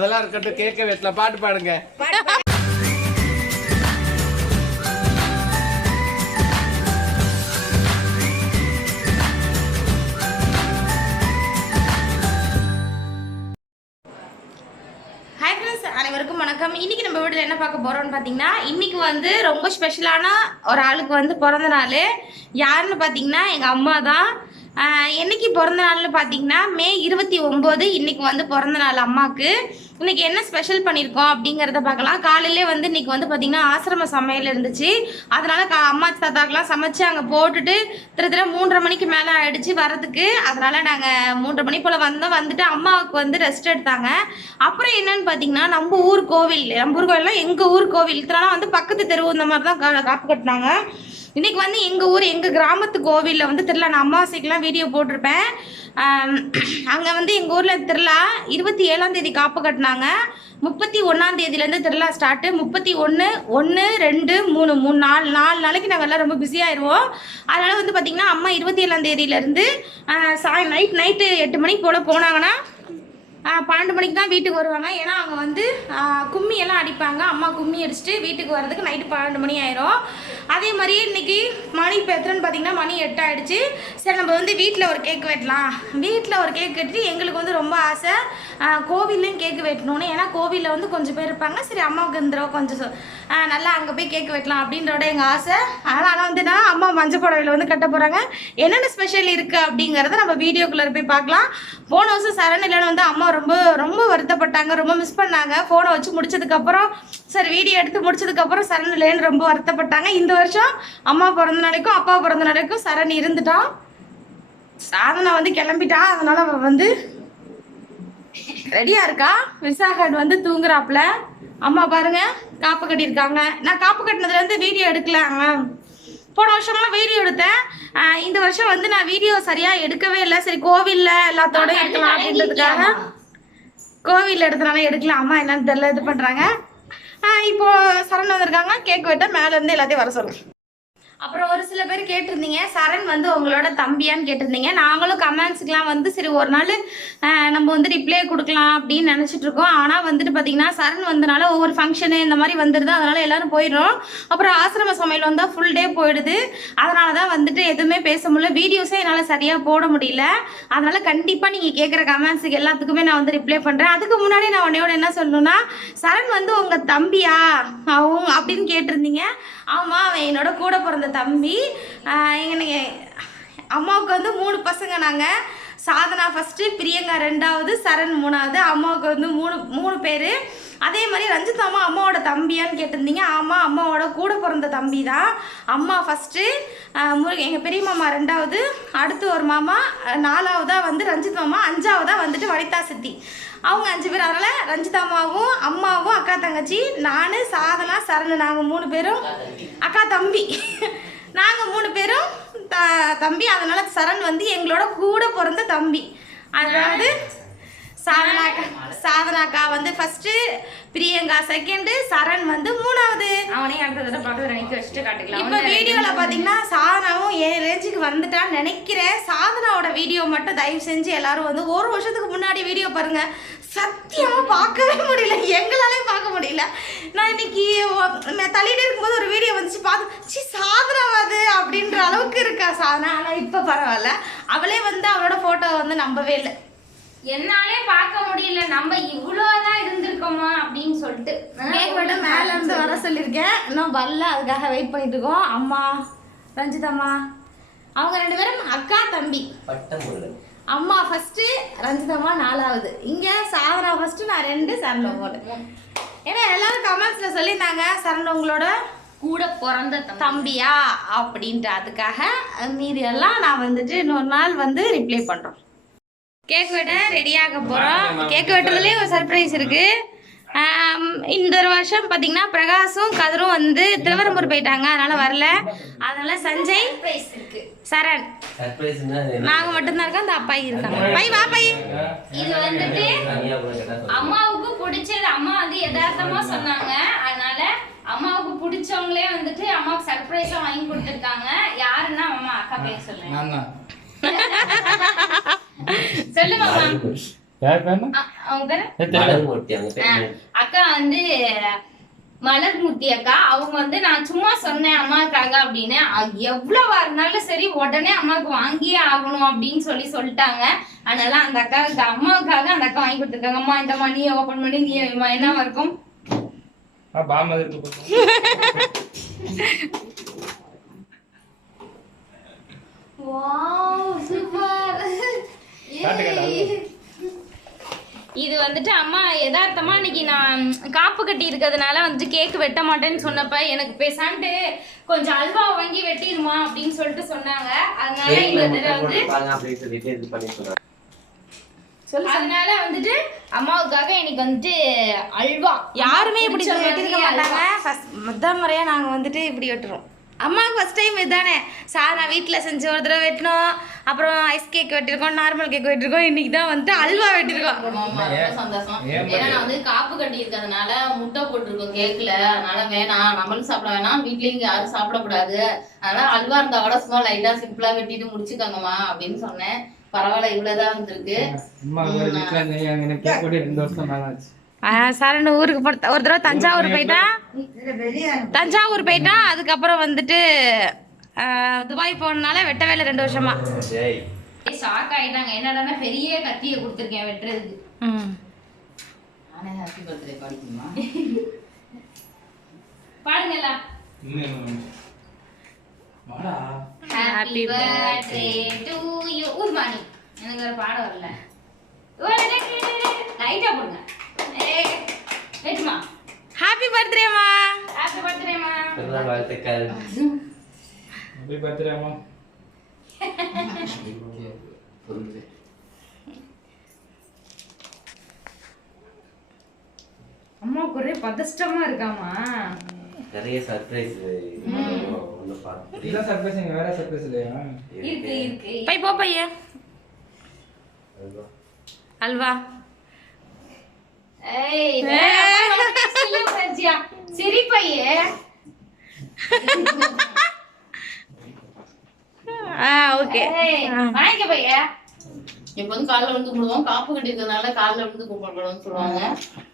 அதெல்லாம் இருக்கட்டும் கேட்க வெட்டல பாட்டு பாடுங்க. அனைவருக்கும் வணக்கம். இன்னைக்கு நம்ம வீட்டில் என்ன பார்க்க போறோம்னு பார்த்தீங்கன்னா இன்னைக்கு வந்து ரொம்ப ஸ்பெஷலான ஒரு ஆளுக்கு வந்து பிறந்த நாள். யாருன்னு பார்த்தீங்கன்னா எங்கள் அம்மா தான். என்னைக்கு பிறந்த நாள்னு பார்த்தீங்கன்னா மே இருபத்தி ஒம்பது இன்னைக்கு வந்து பிறந்த நாள் அம்மாவுக்கு இன்னைக்கு என்ன ஸ்பெஷல் பண்ணியிருக்கோம் அப்படிங்கிறத பார்க்கலாம். காலையிலே வந்து இன்னைக்கு வந்து பார்த்தீங்கன்னா ஆசிரம சமையல் இருந்துச்சு. அதனால கா அம்மா தாத்தாக்கெலாம் சமைச்சு அங்கே போட்டுட்டு திரு திரு மூன்றரை மணிக்கு மேலே ஆயிடுச்சு வரதுக்கு அதனால நாங்கள் மூன்றரை மணி போல் வந்தோம். வந்துட்டு அம்மாவுக்கு வந்து ரெஸ்ட் எடுத்தாங்க. அப்புறம் என்னன்னு பார்த்தீங்கன்னா நம்ம ஊர் கோவில் நம்ம ஊர் கோவில்லாம் எங்கள் ஊர் கோவில். இதெல்லாம் வந்து பக்கத்து தெருவு இந்த மாதிரி தான் கா- காப்பு கட்டினாங்க. இன்னைக்கு வந்து எங்கள் ஊர் எங்கள் கிராமத்து கோவிலில் வந்து திருவிழா. நான் அமாவாசைக்கெலாம் வீடியோ போட்டிருப்பேன். அங்கே வந்து எங்கள் ஊரில் திருவிழா இருபத்தி ஏழாம் தேதி காப்பு கட்டினாங்க. முப்பத்தி ஒன்றாம் தேதியிலேருந்து திருவிழா ஸ்டார்ட்டு முப்பத்தி ஒன்று ஒன்று ரெண்டு மூணு மூணு நாலு நாலு நாளைக்கு நாங்கள் எல்லாம் ரொம்ப பிஸியாகிடுவோம் அதனால் வந்து பார்த்திங்கன்னா அம்மா இருபத்தி ஏழாம் தேதியிலேருந்து சாய் நைட் நைட்டு எட்டு மணிக்கு போல் போனாங்கன்னா பன்னெண்டு மணிக்கு தான் வீட்டுக்கு வருவாங்க. ஏன்னா அவங்க வந்து கும்மியெல்லாம் கும்மி எல்லாம் அடிப்பாங்க. அம்மா கும்மி அடிச்சுட்டு வீட்டுக்கு வர்றதுக்கு நைட்டு பன்னெண்டு மணி ஆயிரும். அதே மாதிரி இன்னைக்கு மணி இப்போ எத்தனைன்னு பார்த்தீங்கன்னா மணி எட்டு ஆயிடுச்சு. சரி நம்ம வந்து வீட்டில் ஒரு கேக் வெட்டலாம். வீட்டில் ஒரு கேக் வெட்டி எங்களுக்கு வந்து ரொம்ப ஆசை. கோவில்லையும் கேக் வெட்டணும்னு. ஏன்னா கோவிலில் வந்து கொஞ்சம் பேர் இருப்பாங்க. சரி அம்மாவுக்கு இந்த தடவை கொஞ்சம் நல்லா அங்கே போய் கேக் வெட்டலாம் அப்படின்றோட எங்கள் ஆசை. அதனால் வந்து நான் அம்மா மஞ்சள் புடவையில் வந்து கட்ட போகிறாங்க என்னென்ன ஸ்பெஷல் இருக்குது அப்படிங்கிறத நம்ம வீடியோக்குள்ளே போய் பார்க்கலாம். போன வருஷம் சரண் இல்லைன்னு வந்து அம்மா ரொம்ப ரொம்ப வருத்தப்பட்டாங்க ரொம்ப மிஸ் பண்ணாங்க. ஃபோனை வச்சு முடிச்சதுக்கப்புறம் சரி வீடியோ எடுத்து முடிச்சதுக்கப்புறம் சரண் இல்லைன்னு ரொம்ப வருத்தப்பட்டாங்க. இந்த வருஷம் அம்மா பிறந்த நாளைக்கும் அப்பா பிறந்த நாளைக்கும் சரண் இருந்துட்டான். சாதனை வந்து கிளம்பிட்டா அதனால வந்து ரெடியா இருக்கா? விசாகட் வந்து தூங்குறாப்புல. அம்மா பாருங்க காப்பு கட்டியிருக்காங்க. நான் காப்பு கட்டினதுல இருந்து வீடியோ எடுக்கலாங்க போன வருஷம்லாம் வீடியோ எடுத்தேன். இந்த வருஷம் வந்து நான் வீடியோ சரியா எடுக்கவே இல்லை. சரி கோவில்ல எல்லாத்தோட எடுக்கலாம் அப்படின்றதுக்காக. கோவில்ல எடுத்தனால எடுக்கல அம்மா என்னன்னு தெரியல இது பண்றாங்க. ஆஹ் இப்போ சரண் வந்திருக்காங்க கேக் வெட்ட மேல இருந்து எல்லாத்தையும் வர சொல்லுங்க அப்புறம் ஒரு சில பேர் கேட்டிருந்தீங்க சரண் வந்து உங்களோட தம்பியான்னு கேட்டிருந்தீங்க. நாங்களும் கமெண்ட்ஸுக்கெலாம் வந்து சரி ஒரு நாள் நம்ம வந்து ரிப்ளை கொடுக்கலாம் அப்படின்னு நினச்சிட்டு இருக்கோம். ஆனால் வந்துட்டு பார்த்தீங்கன்னா சரண் வந்தனால ஒவ்வொரு ஃபங்க்ஷனு இந்த மாதிரி வந்துடுது அதனால எல்லாரும் போயிடுறோம். அப்புறம் ஆசிரம சமையல் வந்தால் ஃபுல் டே போயிடுது. அதனால தான் வந்துட்டு எதுவுமே பேச முடியல. வீடியோஸே என்னால் சரியாக போட முடியல. அதனால கண்டிப்பாக நீங்கள் கேட்குற கமெண்ட்ஸுக்கு எல்லாத்துக்குமே நான் வந்து ரிப்ளை பண்ணுறேன் அதுக்கு முன்னாடி நான் உன்னையோட என்ன சொல்லணும்னா சரண் வந்து உங்கள் தம்பியா? அவங்க அப்படின்னு கேட்டிருந்தீங்க. ஆமாம் அவன் என்னோட கூட பிறந்த தம்பி. ஆஹ் எனக்கு அம்மாவுக்கு வந்து மூணு பசங்க நாங்கள் சாதனா ஃபஸ்ட்டு பிரியங்கா ரெண்டாவது சரண் மூணாவது அம்மாவுக்கு வந்து மூணு மூணு பேர். அதே மாதிரி ரஞ்சித் அம்மா அம்மாவோட தம்பியான்னு கேட்டிருந்தீங்க. ஆமாம் அம்மாவோட கூட பிறந்த தம்பி தான் அம்மா ஃபஸ்ட்டு முருகன் எங்கள் பெரிய மாமா ரெண்டாவது அடுத்து ஒரு மாமா நாலாவதாக வந்து ரஞ்சித் மாமா அஞ்சாவதாக வந்துட்டு வனிதா சித்தி. அவங்க அஞ்சு பேர் அதனால் ரஞ்சித் அம்மாவும் அம்மாவும் அக்கா தங்கச்சி நான் சாதனா சரண் நாங்கள் மூணு பேரும் அக்கா தம்பி. நாங்கள் மூணு பேரும் த தம்பி அதனால சரண் வந்து எங்களோட கூட பிறந்த தம்பி. அதாவது சாதனாக்கா சாதனாக்கா வந்து ஃபர்ஸ்ட் பிரியங்கா செகண்ட் சரண் வந்து மூணாவது. அவனே அடுத்த தடவை பக்கத்துல நிக்க வச்சுட்டு காட்டுக்கலாம். இப்போ வீடியோவில் பார்த்தீங்கன்னா சாதனாவும் என் ரேஞ்சுக்கு வந்துட்டான்னு நினைக்கிறேன். சாதனாவோட வீடியோ மட்டும் தயவு செஞ்சு எல்லாரும் வந்து ஒரு வருஷத்துக்கு முன்னாடி வீடியோ பாருங்க. சத்தியமா பார்க்கவே முடியல. எங்களாலே பார்க்க முடியல. நான் இன்னைக்கு தள்ளிட்டு இருக்கும்போது ஒரு வீடியோ வந்துச்சு. பார்த்து சி சாதனாவது அப்படின்ற அளவுக்கு இருக்கா சாதனா? ஆனால் இப்போ பரவாயில்ல. அவளே வந்து அவளோட ஃபோட்டோ வந்து நம்பவே இல்லை. என்னாலே பார்க்க முடியல. நம்ம இவ்வளவுதான் இருந்திருக்கோமா அப்படின்னு சொல்லிட்டு. கேக் மட்டும் மேல இருந்து வர சொல்லியிருக்கேன். இன்னும் வரல. அதுக்காக வெயிட் பண்ணிட்டு இருக்கோம். அம்மா ரஞ்சிதம்மா அவங்க ரெண்டு பேரும் அக்கா தம்பி. அம்மா ஃபர்ஸ்ட் ரஞ்சிதம்மா நாலாவது. இங்க சாதனா ஃபர்ஸ்ட் நான் ரெண்டு மூணு ஏன்னா எல்லாரும் கமெண்ட்ஸ்ல சொல்லியிருந்தாங்க சரண் உங்களோட கூட பிறந்த தம்பி. தம்பியா? அப்படின்ட்டு அதுக்காக மீதி எல்லாம் நான் வந்துட்டு இன்னொரு நாள் வந்து ரிப்ளை பண்றோம். கேக் வெட்ட ரெடியாக போகிறோம் கேக் வெட்டுறதுலேயே ஒரு சர்ப்ரைஸ் இருக்கு. ஆம், இந்த ஒரு வருஷம் பார்த்தீங்கன்னா பிரகாஷும் கதிரும் வந்து திருவரம்பூர் போயிட்டாங்க. அதனால வரல. அதனால சஞ்சய் சர்ப்ரைஸ் இருக்கு சரண். நாங்கள் மட்டும்தான் இருக்கோம். அந்த அப்பா இருக்காங்க. பை வா பை. இது வந்துட்டு அம்மாவுக்கு பிடிச்சது. அம்மா வந்து யதார்த்தமா சொன்னாங்க. அதனால அம்மாவுக்கு பிடிச்சவங்களே வந்துட்டு அம்மாவுக்கு சர்ப்ரைஸா வாங்கி கொடுத்துருக்காங்க. யாருன்னா அம்மா அக்கா பேர் சொல்லுங்க. சொல்லு மாமா யார் பேரு? அக்கா வந்து மலர்மூர்த்தி அக்கா. அவங்க வந்து நான் சும்மா சொன்னேன் அம்மாவுக்காக அப்படின்னு. எவ்வளவா இருந்தாலும் சரி உடனே அம்மாவுக்கு வாங்கியே ஆகணும் அப்படின்னு சொல்லி சொல்லிட்டாங்க. அதனால அந்த அக்காவுக்கு அம்மாவுக்காக அந்த அக்கா வாங்கி கொடுத்துருக்காங்க. அம்மா இந்த நீ ஓபன் பண்ணி நீ என்னவா இருக்கும்? பாம்பு இருக்கு பாப்போம். காட்டு காட்டு, அது. இது வந்துட்டு அம்மா யதார்த்தமா இன்னைக்கு நான் காப்பு கட்டி இருக்கிறதுனால வந்துட்டு கேக் வெட்ட மாட்டேன்னு சொன்னப்ப எனக்கு பேசான்ட்டு கொஞ்சம் அல்வா வாங்கி வெட்டிடுமா அப்படின்னு சொல்லிட்டு சொன்னாங்க. அதனால இந்த தடவை வந்து அதனால வந்துட்டு அம்மாவுக்காக எனக்கு வந்துட்டு அல்வா. யாருமே இப்படி பிடிச்ச வெட்டிருக்க மாட்டாங்க. ஃபர்ஸ்ட் முதல் முறையா நாங்க வந்துட்டு இப்படி வெட்டுறோம். அம்மாவுக்கு ஃபர்ஸ்ட் டைம் இதுதானே. சார் நான் வீட்டில் செஞ்சு ஒரு தடவை வெட்டினோம். அப்புறம் ஐஸ் கேக் வெட்டிருக்கோம் நார்மல் கேக் வெட்டிருக்கோம். இன்னைக்கு தான் வந்துட்டு அல்வா வெட்டிருக்கோம். சந்தோஷம். ஏன் ஏன்னா நான் வந்து காப்பு கட்டி இருக்கிறதுனால முட்டை போட்டிருக்கோம் கேக்ல. அதனால வேணாம் நம்மளும் சாப்பிட வேணாம். வீட்லயும் யாரும் சாப்பிடக்கூடாது. அதனால அல்வா இருந்தா கூட சும்மா லைட்டா சிம்பிளா வெட்டிட்டு முடிச்சுக்கோங்கம்மா அப்படின்னு சொன்னேன். பரவாயில்ல இவ்வளவுதான் வந்திருக்கு. சரண் ஊருக்கு போற ஒரு தடவை தஞ்சாவூர் போயிட்டா? தஞ்சாவூர் போயிட்டா அதுக்கப்புறம் வந்துட்டு துபாய் போனனால வெட்டவே இல்லை ரெண்டு வருஷமா. ஷாக் ஆயிட்டாங்க. என்னடா பெரிய கத்தியை கொடுத்துருக்கேன் வெட்டுறதுக்கு. ம். நானே ஹாப்பி பர்த்டே பாடிக்குமா பாடுங்களா வாடா. ஹாப்பி பர்த்டே டு யூ உர்மானி எனக்கு வேற பாட வரல. லைட்டா போடுங்க. ஹாப்பி பர்த்டேமா ஹாப்பி பர்த்டேமா பிறந்த வாழ்த்துக்கள். அப்படி பார்த்துடாமா புரியுது. அம்மாவுக்கு ஒரே பதஷ்டமா இருக்காமா நிறைய சர்ப்ரைஸ் பார்த்து. இதான் சர்ப்ரைஸ் வேற சர்ப்ரைஸ் இல்லையா? இருக்கு இருக்கு. பை போ பையன். அல்வா. ஏய் சர்ஜியா சரி பையே. ஆ ஓகே. வாங்கிக்க பையே. இப்ப வந்து காலைல வந்து கும்பிடுவோம் காப்பு கட்டி இருக்கிறதுனால காலைல வந்து கும்பிடணும்னு சொல்லுவாங்க.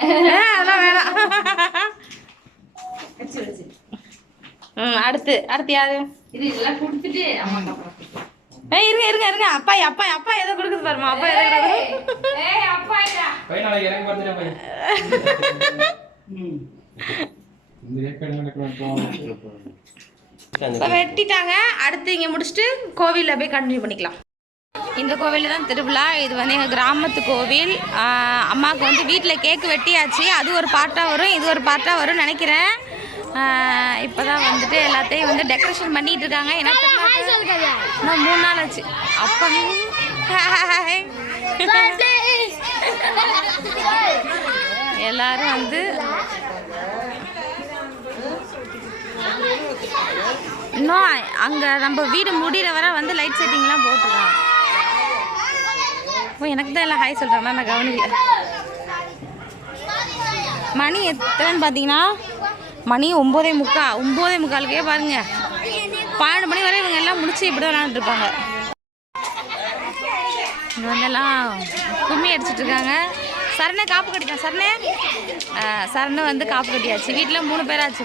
அதெல்லாம் வேணாம். அடுத்து அடுத்து யாரு? இது இதெல்லாம் கொடுத்துட்டு அம்மா. ஏய் இருங்க இருங்க இருங்க. அப்பா அப்பா அப்பா ஏதோ கொடுக்குது பாருமா. அப்பா ஏதோ கொடுக்குது. ஏய் அப்பா இல்ல. பையன் நாளைக்கு இந்த ஏற்கனவே எனக்கு இப்போ வெட்டிட்டாங்க. அடுத்து இங்கே முடிச்சுட்டு கோவிலில் போய் கண்டினியூ பண்ணிக்கலாம். இந்த கோவிலில் தான் திருவிழா. இது வந்து எங்கள் கிராமத்து கோவில். அம்மாவுக்கு வந்து வீட்டில் கேக்கு வெட்டியாச்சு. அது ஒரு பாட்டாக வரும். இது ஒரு பாட்டாக வரும்னு நினைக்கிறேன். இப்போ தான் வந்துட்டு எல்லாத்தையும் வந்து டெக்கரேஷன் பண்ணிட்டு இருக்காங்க. ஏன்னா இன்னும் மூணு நாள் ஆச்சு. அப்போ எல்லாரும் வந்து இன்னும் அங்கே நம்ம வீடு முடிகிற வரை வந்து லைட் செட்டிங்லாம் போட்டுருக்காங்க ஓ எனக்கு தான் எல்லாம் ஹாய் சொல்கிறாங்க நான் கவனிக்கல. மணி எத்தனைன்னு பார்த்தீங்கன்னா மணி ஒம்போதே முக்கா ஒம்போதே முக்காலுக்கே பாருங்க. பன்னெண்டு மணி வரை இவங்க எல்லாம் முடிச்சு இப்படி தான் விளாண்டுட்டு இங்கே கும்மி அடிச்சிட்டு இருக்காங்க. சரணே காப்பு கட்டிட்டான் சரணே சரணை வந்து காப்பு கட்டியாச்சு. வீட்டில் மூணு பேராச்சு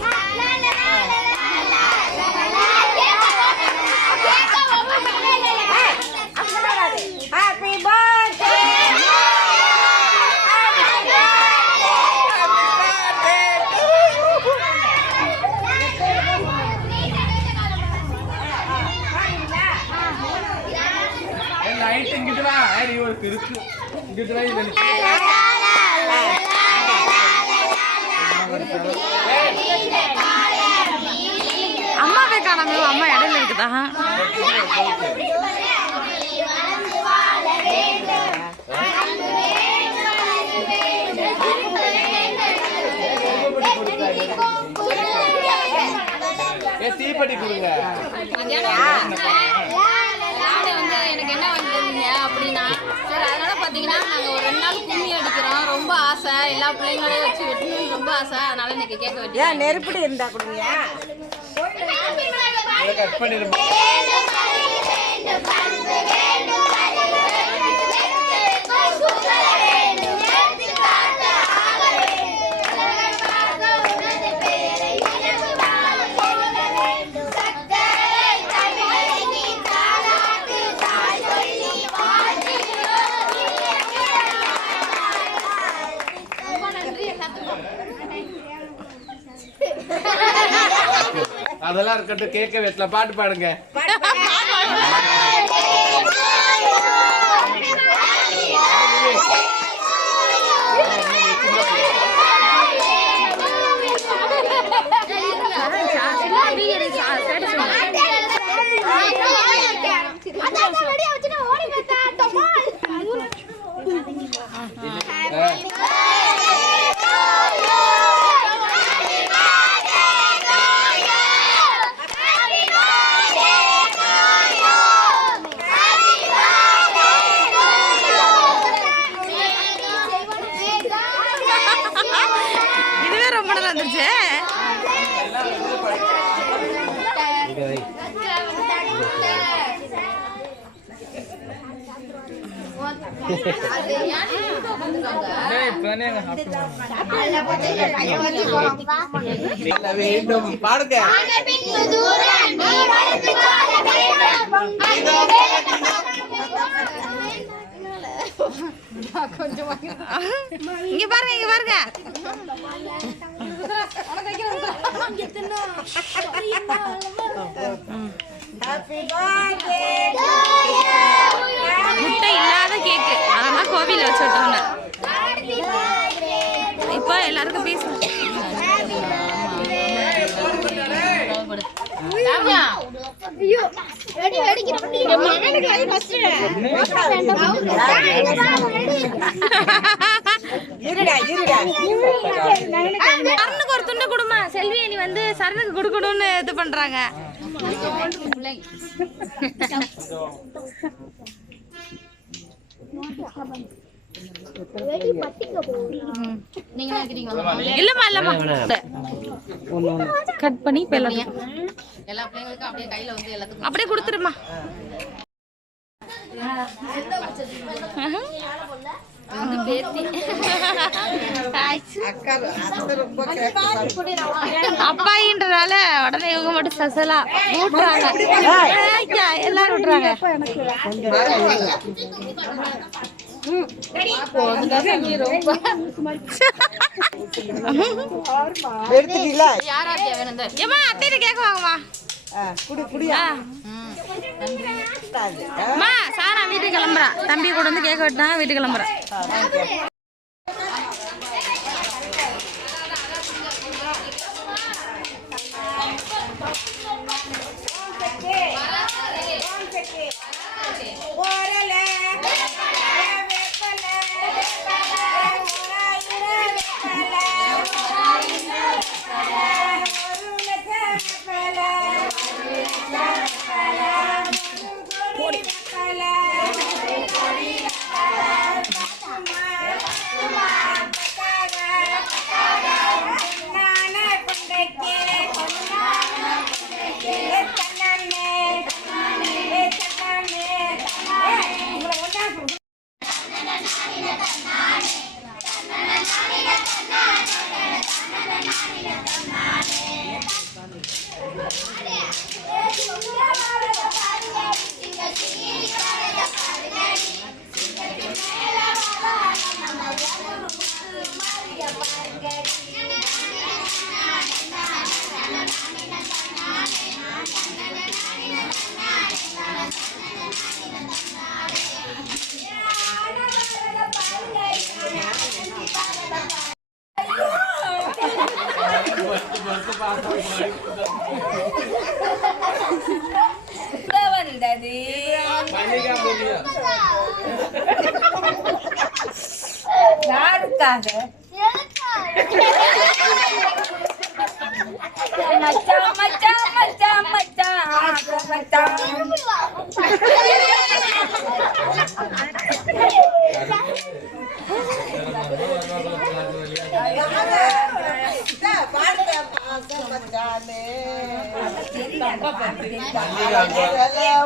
இங்கிட்டுடா ஏய் ஒரு இருக்கு இங்கிட்டுடா இது அம்மாவே காணாம அம்மா இடையில இருக்குதா? பண்ணி கொடுங்க நானே வந்து எனக்கு என்ன வந்தீங்க அப்படின்னா சரி அதனால பாத்தீங்கன்னா நாங்க ஒரு ரெண்டு நாள் கும்மி அடிக்கிறோம். ரொம்ப ஆசை. எல்லா பிள்ளைங்களோடய வச்சு வெட்டணும்னு ரொம்ப ஆசை. அதனால இன்னைக்கு கேட்க ஏன் நெருப்படி இருந்தா கொடுங்க. அதெல்லாம் இருக்கட்டும் கேட்க வெட்டல பாட்டு பாடுங்க. வேண்டும் பாடுங்க இங்க பாருங்க இங்க பாருங்க முட்டை இல்லாத கேக்கு அதெல்லாம் கோவில வச்சுட்டாங்க இப்போ எல்லாருக்கும் இருடா சரணுக்கு ஒரு துண்டு கொடுமா. செல்வி நீ வந்து சரணுக்கு கொடுக்கணும்னு இது பண்றாங்க. நினைக்கிறீங்களா இல்லம்மா இல்லம்மா. கட் பண்ணி இப்ப எல்லாத்தையும் எல்லா பிள்ளைங்களுக்கும் அப்படியே கையில வந்து எல்லாத்துக்கும் அப்படியே கொடுத்துருமா அப்பாயின்றதால உடனே இவங்க மட்டும் ஸ்பெஷலா ஊட்டுறாங்க ஐயா, எல்லாரும் விட்டுறாங்க. எடுத்துட்டீங்களா? யாராத்தியா வேணும் இந்த ஏமா அத்தையிட்ட கேட்க வாங்கம்மா. ஆ, குடி குடியா? அம்மா சாரா வீட்டுக்கு கிளம்புறா. தம்பி கூட வந்து கேட்க விட்டா வீட்டுக்கு கிளம்புறா. का है। मचा मचा मचा मचा मचा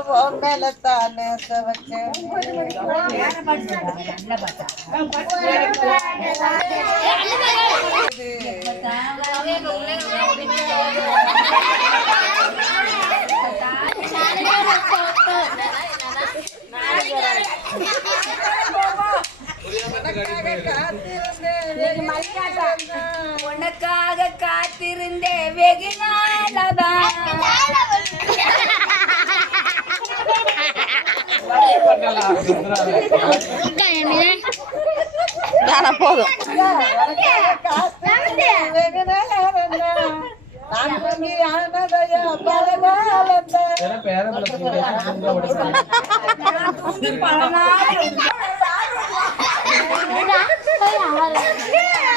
वो मिलता न सब உனக்காக காத்திருந்தேன் வெகு நாளதான் போதும் வெகு நேரம்தான். விடுங்க.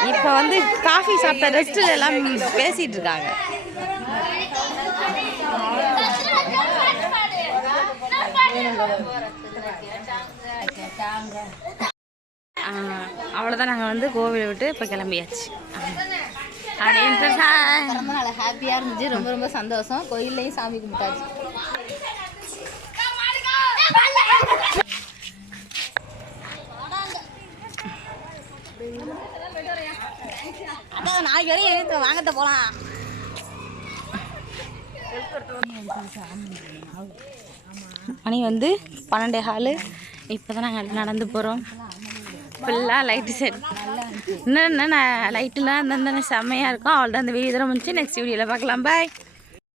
இப்போ வந்து காஃபி சாப்பிட்ட ரெஸ்ட்டில் எல்லாம் பேசிட்டு இருக்காங்க. அவ்வளோதான் நாங்கள் வந்து கோவிலை விட்டு இப்போ கிளம்பியாச்சு. அப்படின்ட்டு ரொம்ப இருந்துச்சு. ரொம்ப ரொம்ப சந்தோஷம். கோயில்லையும் சாமி கும்பிட்டாச்சு. நாளைக்கு வரையும் எழுத்து வாங்கத்த போகலாம் மணி வந்து பன்னெண்டே ஹாலு இப்போ தான் நாங்கள் நடந்து போகிறோம் ஃபுல்லாக லைட்டு செட் இன்னும் என்ன லைட்டுலாம் இருந்திருந்தா செம்மையாக இருக்கும். அவள்தான் அந்த வீடியோ தான் முடிச்சு நெக்ஸ்ட் வீடியோவில் பார்க்கலாம். பாய்